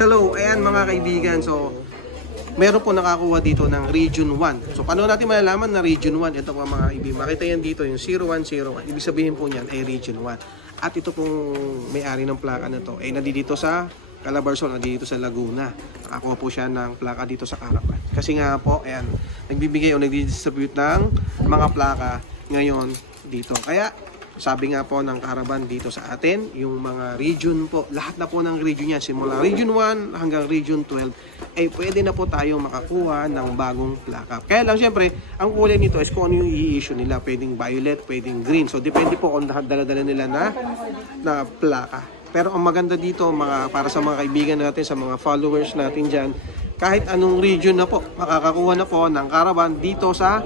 Hello, ayan mga kaibigan. So, meron po nakakuha dito ng Region 1. So, paano natin malalaman na Region 1? Ito po mga kaibigan. Makita yan dito, yung 0101. Ibig sabihin po niyan ay Region 1. At ito pong may-ari ng plaka na to ay nandito sa Calabarzon, nandito sa Laguna. Nakakuha po siya ng plaka dito sa Carapan. Kasi nga po, ayan, nagbibigay o nagdidistribute ng mga plaka ngayon dito. Kaya, sabi nga po ng Caravan dito sa atin, yung mga region po, lahat na po ng region yan, simula Region 1 hanggang Region 12, ay pwede na po tayong makakuha ng bagong plaka. Kaya lang syempre, ang kulay nito is kung ano yung i-issue nila, pwedeng violet, pwedeng green. So depende po kung dala-dala nila na, na plaka. Pero ang maganda dito, mga, para sa mga kaibigan natin, sa mga followers natin dyan, kahit anong region na po, makakakuha na po ng caravan dito sa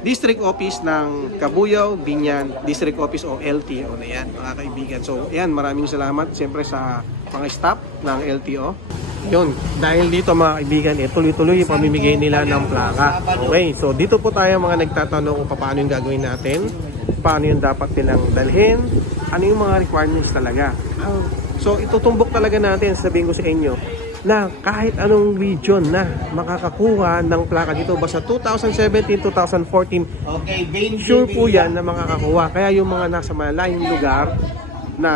District Office ng Cabuyao, Binyan, District Office o LTO na yan, mga kaibigan. So, yan, maraming salamat siyempre sa mga staff ng LTO. Yun, dahil dito mga kaibigan, eh, tuloy-tuloy yung pamimigay nila ng plaka. Okay, so dito po tayo mga nagtatanong kung paano yung gagawin natin, paano yung dapat nilang dalhin, ano yung mga requirements talaga. So, itutumbok talaga natin, sabihin ko sa inyo, na kahit anong region na makakakuha ng plaka dito. Basta 2017, 2014 Okay, sure po yan na makakakuha. Kaya yung mga nasa malayong lugar na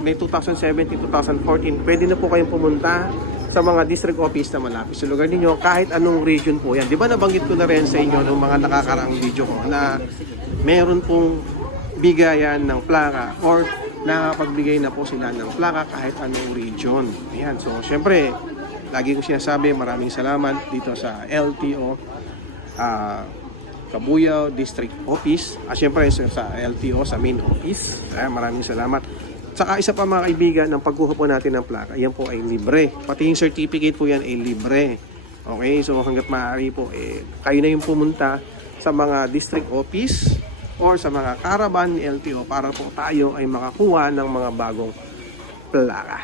may 2017, 2014 pwede na po kayong pumunta sa mga district office na malapit sa lugar ninyo kahit anong region po yan. Di ba nabanggit ko na rin sa inyo ng mga nakakaraang video ko na meron pong bigayan ng plaka or nakapagbigay na po sila ng plaka kahit anong region. Ayan, so syempre, lagi ko sinasabi, maraming salamat dito sa LTO, ah, Kabuyao District Office, at syempre sa, LTO, sa main office. Ayan, maraming salamat. Saka isa pa mga kaibigan, ng pagkuha po natin ng plaka, yan po ay libre. Pati yung certificate po yan ay libre. Okay, so hanggat maaari po, eh, kayo na yung pumunta sa mga district office or sa mga caravan ni LTO para po tayo ay makakuha ng mga bagong plaka.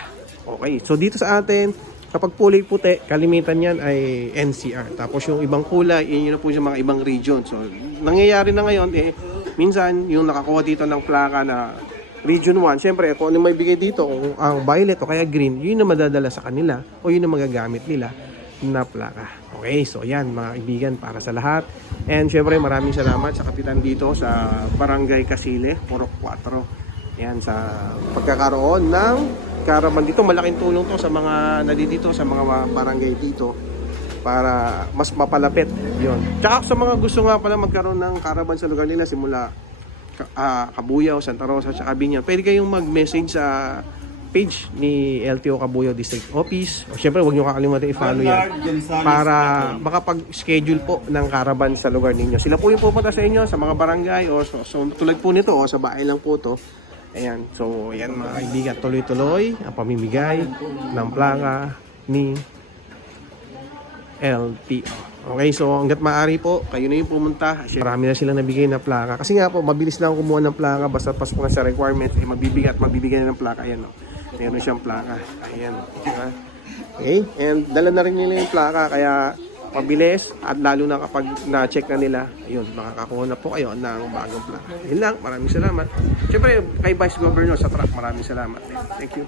Okay, so dito sa atin, kapag kulay puti, kalimitan yan ay NCR. Tapos yung ibang kulay, yun na po yung mga ibang region. So, nangyayari na ngayon, eh, minsan yung nakakuha dito ng plaka na Region 1, syempre kung ano may bigay dito, ang violet o kaya green, yun na madadala sa kanila o yun na magagamit nila na plaka. Okay, so yan mga kaibigan para sa lahat. And syempre maraming salamat sa kapitan dito sa Barangay Kasile, Purok 4. Yan sa pagkakaroon ng caravan dito. Malaking tulong to sa mga nandito sa mga barangay dito para mas mapalapit yon. Tsaka sa mga gusto nga pala magkaroon ng caravan sa lugar nila simula Ka- ah, Kabuyao, Santa Rosa, tsaka Binyan, pwede kayong mag-message sa page ni LTO Kabuyao District Office. O syempre, huwag nyo kakalimutan i-follow yan para makapag-schedule po ng caravan sa lugar ninyo. Sila po yung pupunta sa inyo sa mga barangay o so, so tulad po nito o sa bahay lang po to. Ayan, so ayan mga kaibigan, tuloy-tuloy ang pamimigay ng plaka ni LTO. Okay, so hanggat maaari po, kayo na yung pumunta. Kasi Marami na silang nabigay na plaka. Kasi nga po, mabilis lang kumuha ng plaka basta pasok na sa requirement, eh, magbibigay at magbibigay na ng plaka. Ayan, no? Meron siyang plaka. Ayan. Diba? Okay, and dala na rin nila yung plaka, kaya mabilis at lalo na kapag na-check na nila, ayun, makakakuha na po kayo ng bagong plaka. Yun lang, maraming salamat. Siyempre, kay Vice Governor sa truck, maraming salamat. Thank you.